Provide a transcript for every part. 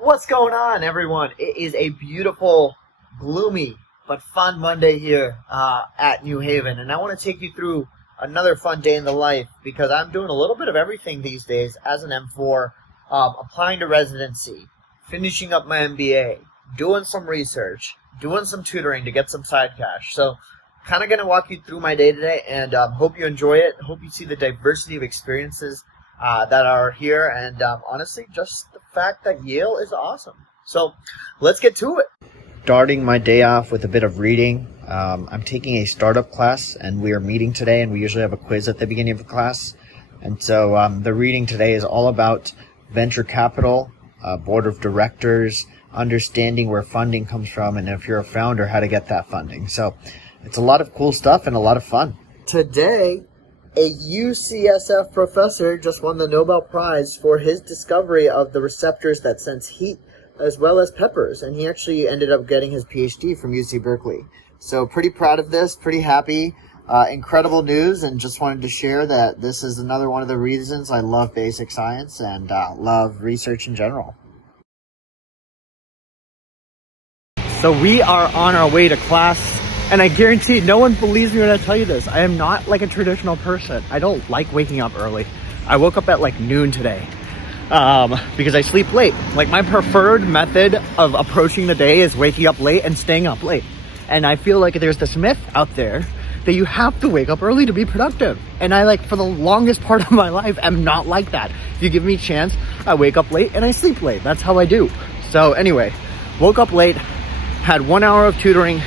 What's going on, everyone? It is a beautiful, gloomy, but fun Monday here at New Haven, and I want to take you through another fun day in the life because I'm doing a little bit of everything these days as an M4, applying to residency, finishing up my MBA, doing some research, doing some tutoring to get some side cash. So kind of going to walk you through my day today, and hope you enjoy it. Hope you see the diversity of experiences that are here, and honestly, just the fact that Yale is awesome. So let's get to it. Starting my day off with a bit of reading. I'm taking a startup class, and we are meeting today, and we usually have a quiz at the beginning of the class. And so the reading today is all about venture capital, board of directors, understanding where funding comes from, and if you're a founder, how to get that funding. So it's a lot of cool stuff and a lot of fun. Today, a UCSF professor just won the Nobel Prize for his discovery of the receptors that sense heat as well as peppers, and he actually ended up getting his PhD from UC Berkeley. So pretty proud of this, pretty happy, incredible news, and just wanted to share that this is another one of the reasons I love basic science and love research in general. So we are on our way to class. And I guarantee no one believes me when I tell you this. I am not like a traditional person. I don't like waking up early. I woke up at like noon today because I sleep late. Like my preferred method of approaching the day is waking up late and staying up late. And I feel like there's this myth out there that you have to wake up early to be productive. And I for the longest part of my life, am not like that. If you give me a chance, I wake up late and I sleep late. That's how I do. So anyway, woke up late, had 1 hour of tutoring,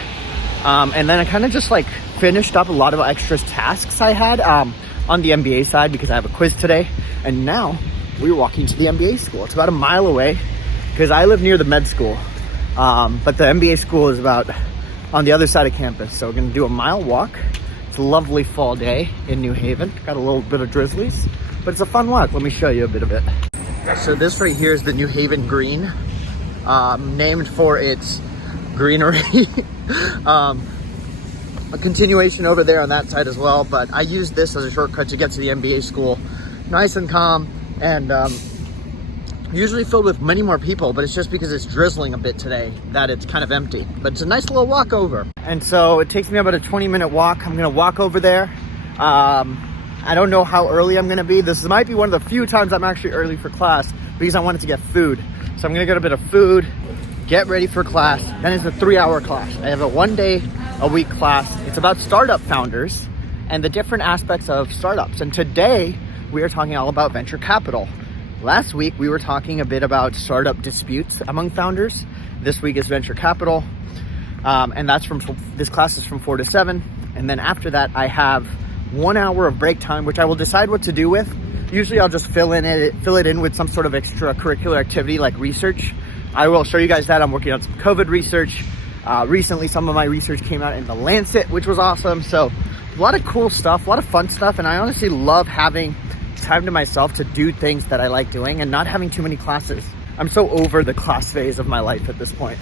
and then I kind of just finished up a lot of extra tasks I had on the MBA side because I have a quiz today. And now we're walking to the MBA school. It's about a mile away because I live near the med school. But the MBA school is about on the other side of campus. So we're going to do a mile walk. It's a lovely fall day in New Haven. Got a little bit of drizzlies, but it's a fun walk. Let me show you a bit of it. So this right here is the New Haven Green, named for its greenery. A continuation over there on that side as well, but I use this as a shortcut to get to the MBA school. Nice and calm, and usually filled with many more people, but it's just because it's drizzling a bit today that it's kind of empty. But it's a nice little walk over. And so it takes me about a 20-minute walk. I'm gonna walk over there. I don't know how early I'm gonna be. This might be one of the few times I'm actually early for class because I wanted to get food. So I'm gonna get a bit of food, get ready for class. Then it's a 3-hour class. I have a 1-day-a-week class. It's about startup founders and the different aspects of startups. And today we are talking all about venture capital. Last week we were talking a bit about startup disputes among founders. This week is venture capital. And this class is from 4 to 7. And then after that I have 1 hour of break time, which I will decide what to do with. Usually I'll just fill it in with some sort of extracurricular activity like research. I will show you guys that. I'm working on some COVID research. Recently, some of my research came out in the Lancet, which was awesome. So a lot of cool stuff, a lot of fun stuff. And I honestly love having time to myself to do things that I like doing and not having too many classes. I'm so over the class phase of my life at this point.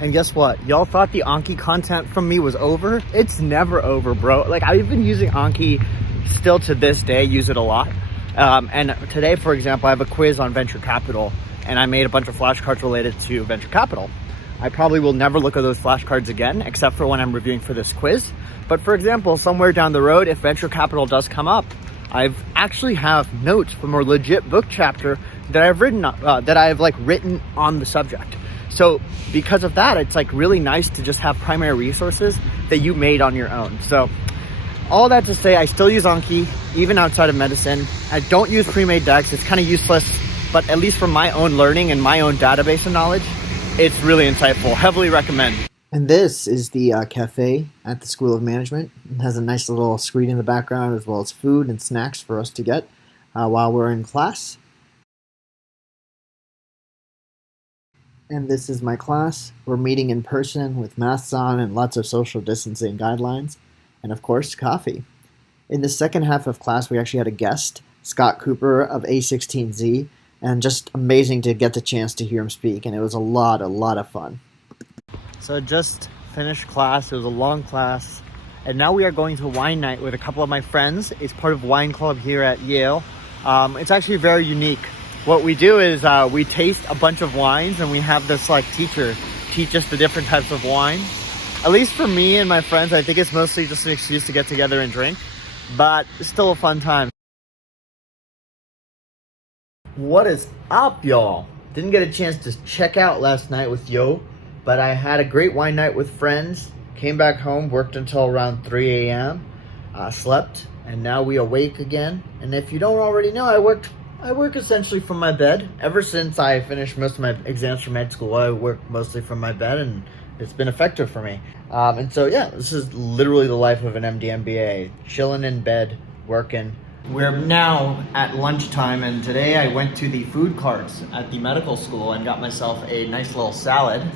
And guess what? Y'all thought the Anki content from me was over? It's never over, bro. Like I've been using Anki still to this day, use it a lot. And today, for example, I have a quiz on venture capital. And I made a bunch of flashcards related to venture capital. I probably will never look at those flashcards again, except for when I'm reviewing for this quiz. But for example, somewhere down the road, if venture capital does come up, I've actually have notes from a legit book chapter that I've written on the subject. So because of that, it's really nice to just have primary resources that you made on your own. So all that to say, I still use Anki, even outside of medicine. I don't use pre-made decks. It's kind of useless. But at least for my own learning and my own database of knowledge, it's really insightful. Heavily recommend. And this is the cafe at the School of Management. It has a nice little screen in the background as well as food and snacks for us to get while we're in class. And this is my class. We're meeting in person with masks on and lots of social distancing guidelines. And of course, coffee. In the second half of class, we actually had a guest, Scott Cooper of A16Z. And just amazing to get the chance to hear him speak. And it was a lot of fun. So just finished class. It was a long class. And now we are going to wine night with a couple of my friends. It's part of Wine Club here at Yale. It's actually very unique. what we do is we taste a bunch of wines, and we have this like teacher teach us the different types of wine. At least for me and my friends, I think it's mostly just an excuse to get together and drink, but it's still a fun time. What is up, y'all? Didn't get a chance to check out last night with Yo, but I had a great wine night with friends. Came back home, worked until around 3 a.m., slept, and now we awake again. And if you don't already know, I work essentially from my bed. Ever since I finished most of my exams for med school, I work mostly from my bed, and it's been effective for me. And so, yeah, this is literally the life of an MD-MBA, chilling in bed, working. We're now at lunchtime, and today I went to the food carts at the medical school and got myself a nice little salad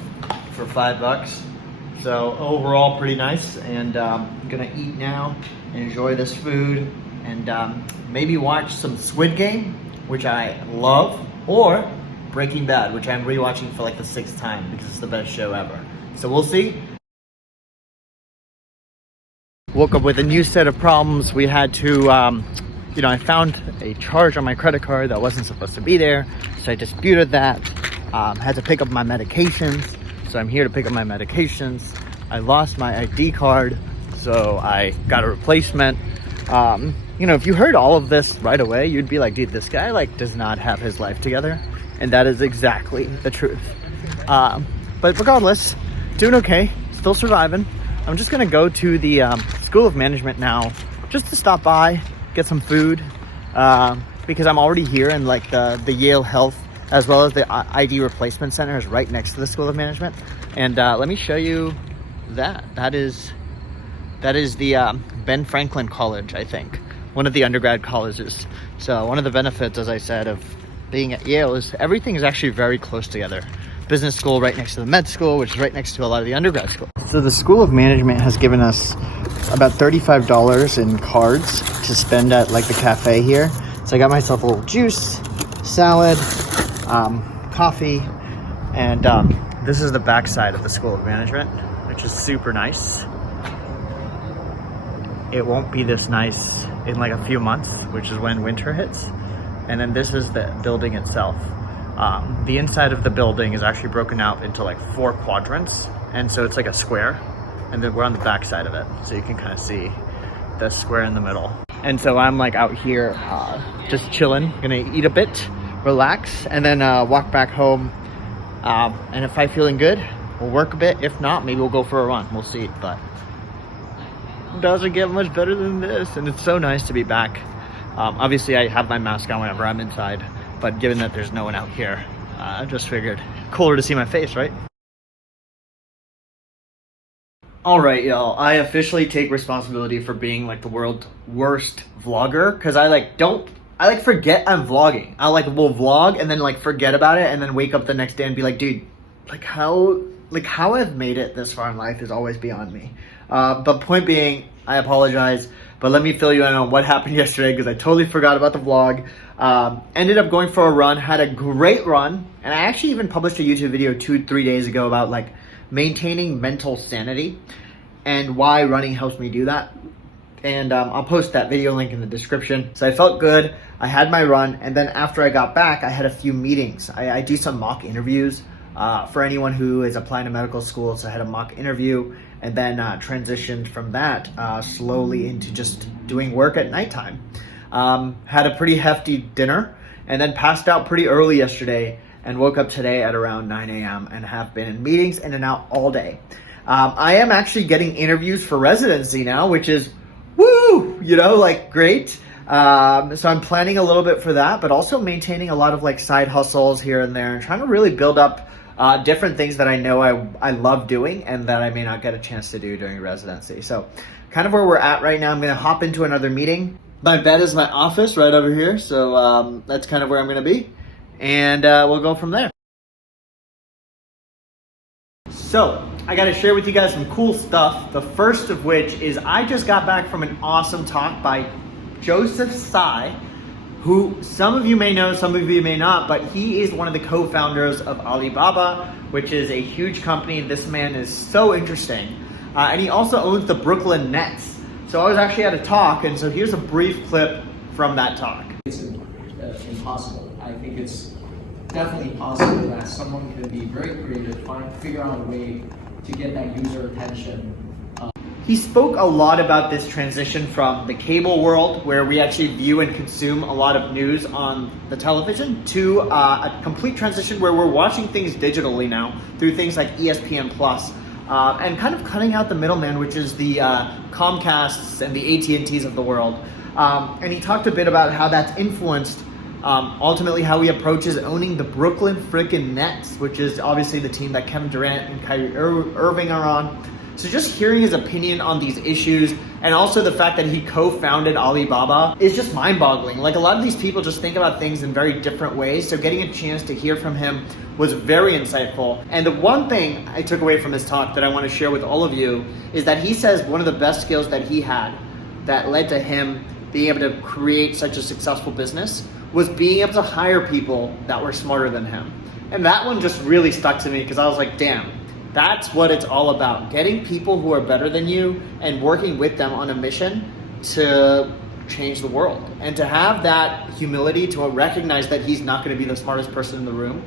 for $5. So overall, pretty nice, and I'm gonna eat now, enjoy this food, and maybe watch some Squid Game, which I love, or Breaking Bad, which I'm rewatching for like the 6th time because it's the best show ever. So we'll see. Woke up with a new set of problems. We had to, I found a charge on my credit card that wasn't supposed to be there, so I disputed that. Had to pick up my medications, so I'm here to pick up my medications. I lost my ID card, so I got a replacement. If you heard all of this right away, you'd be like, dude, this guy like does not have his life together, and that is exactly the truth. But regardless, doing okay, still surviving. I'm just gonna go to the School of Management now, just to stop by, get some food, because I'm already here, and like the Yale Health as well as the ID Replacement Center is right next to the School of Management. And let me show you that. That is the Ben Franklin College, I think, one of the undergrad colleges. So one of the benefits, as I said, of being at Yale is everything is actually very close together. Business school right next to the med school, which is right next to a lot of the undergrad schools. So the School of Management has given us about $35 in cards to spend at like the cafe here. So I got myself a little juice, salad, coffee, and this is the backside of the School of Management, which is super nice. It won't be this nice in like a few months, which is when winter hits. And then this is the building itself. The inside of the building is actually broken out into like 4 quadrants, and so it's like a square, and then we're on the back side of it, so you can kind of see the square in the middle. And so I'm like out here just chilling, gonna eat a bit, relax, and then walk back home, and if I'm feeling good, we'll work a bit. If not, maybe we'll go for a run, we'll see. But it doesn't get much better than this, and it's so nice to be back. Obviously I have my mask on whenever I'm inside, but given that there's no one out here, I just figured cooler to see my face, right? All right, y'all, I officially take responsibility for being like the world's worst vlogger, because I forget I'm vlogging. will vlog and then like forget about it, and then wake up the next day and be like, dude, how I've made it this far in life is always beyond me. But point being, I apologize, but let me fill you in on what happened yesterday, because I totally forgot about the vlog. Ended up going for a run, had a great run, and I actually even published a YouTube video 2-3 days ago about like maintaining mental sanity and why running helps me do that. And I'll post that video link in the description. So I felt good, I had my run, and then after I got back, I had a few meetings. I do some mock interviews for anyone who is applying to medical school, so I had a mock interview, and then transitioned from that slowly into just doing work at nighttime. Had a pretty hefty dinner, and then passed out pretty early yesterday, and woke up today at around 9 a.m. and have been in meetings in and out all day. I am actually getting interviews for residency now, which is woo, great. So I'm planning a little bit for that, but also maintaining a lot of like side hustles here and there, and trying to really build up different things that I know I love doing and that I may not get a chance to do during residency. So kind of where we're at right now. I'm gonna hop into another meeting. My bed is my office right over here, so that's kind of where I'm gonna be, and we'll go from there. So I gotta share with you guys some cool stuff. The first of which is I just got back from an awesome talk by Joseph Tsai, who some of you may know, some of you may not, but he is one of the co-founders of Alibaba, which is a huge company. This man is so interesting. And he also owns the Brooklyn Nets. So I was actually at a talk, and so here's a brief clip from that talk. It's impossible. I think it's definitely possible that someone can be very creative, figure out a way to get that user attention. He spoke a lot about this transition from the cable world, where we actually view and consume a lot of news on the television, to a complete transition where we're watching things digitally now through things like ESPN Plus, and kind of cutting out the middleman, which is the Comcasts and the AT&Ts of the world. And he talked a bit about how that's influenced ultimately how he approaches owning the Brooklyn frickin' Nets, which is obviously the team that Kevin Durant and Kyrie Irving are on. So just hearing his opinion on these issues, and also the fact that he co-founded Alibaba, is just mind-boggling. Like, a lot of these people just think about things in very different ways, so getting a chance to hear from him was very insightful. And the one thing I took away from his talk that I want to share with all of you is that he says one of the best skills that he had that led to him being able to create such a successful business was being able to hire people that were smarter than him. And that one just really stuck to me, because I was like, damn, that's what it's all about. Getting people who are better than you and working with them on a mission to change the world. And to have that humility to recognize that he's not going to be the smartest person in the room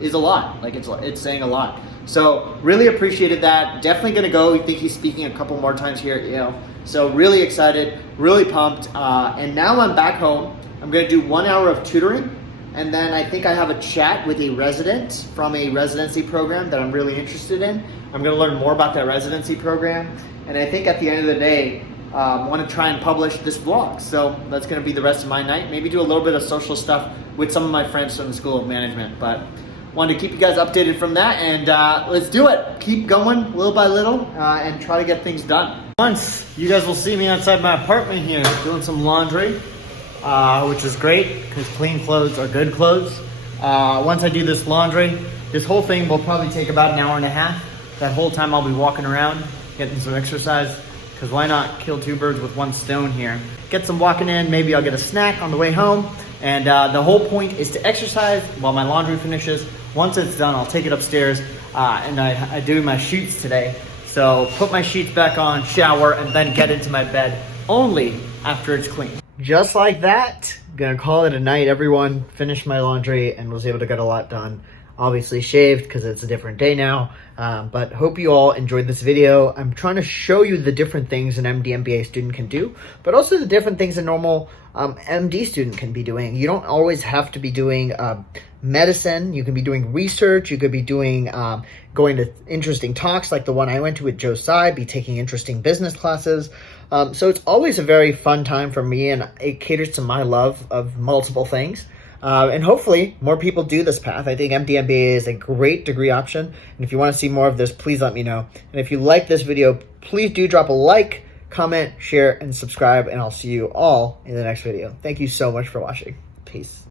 is a lot. Like, it's saying a lot. So really appreciated that. Definitely going to go. I think he's speaking a couple more times here at Yale. So really excited, really pumped. And now I'm back home. I'm going to do 1 hour of tutoring. And then I think I have a chat with a resident from a residency program that I'm really interested in. I'm going to learn more about that residency program. And I think at the end of the day, I want to try and publish this vlog. So that's going to be the rest of my night. Maybe do a little bit of social stuff with some of my friends from the School of Management. But wanted to keep you guys updated from that. And let's do it. Keep going little by little and try to get things done. Once, you guys will see me outside my apartment here doing some laundry. Which is great, because clean clothes are good clothes. Once I do this laundry, this whole thing will probably take about an hour and a half. That whole time I'll be walking around, getting some exercise, because why not kill two birds with one stone here? Get some walking in, maybe I'll get a snack on the way home, and the whole point is to exercise while my laundry finishes. Once it's done, I'll take it upstairs, and I do my sheets today. So put my sheets back on, shower, and then get into my bed only after it's clean. Just like that, I'm gonna call it a night, everyone. Finished my laundry and was able to get a lot done. Obviously shaved because it's a different day now, but hope you all enjoyed this video. I'm trying to show you the different things an MD-MBA student can do, but also the different things a normal MD student can be doing. You don't always have to be doing medicine. You can be doing research. You could be doing going to interesting talks like the one I went to with Joe Tsai, be taking interesting business classes. So it's always a very fun time for me, and it caters to my love of multiple things. And hopefully more people do this path. I think MD-MBA is a great degree option. And if you want to see more of this, please let me know. And if you like this video, please do drop a like, comment, share, and subscribe. And I'll see you all in the next video. Thank you so much for watching. Peace.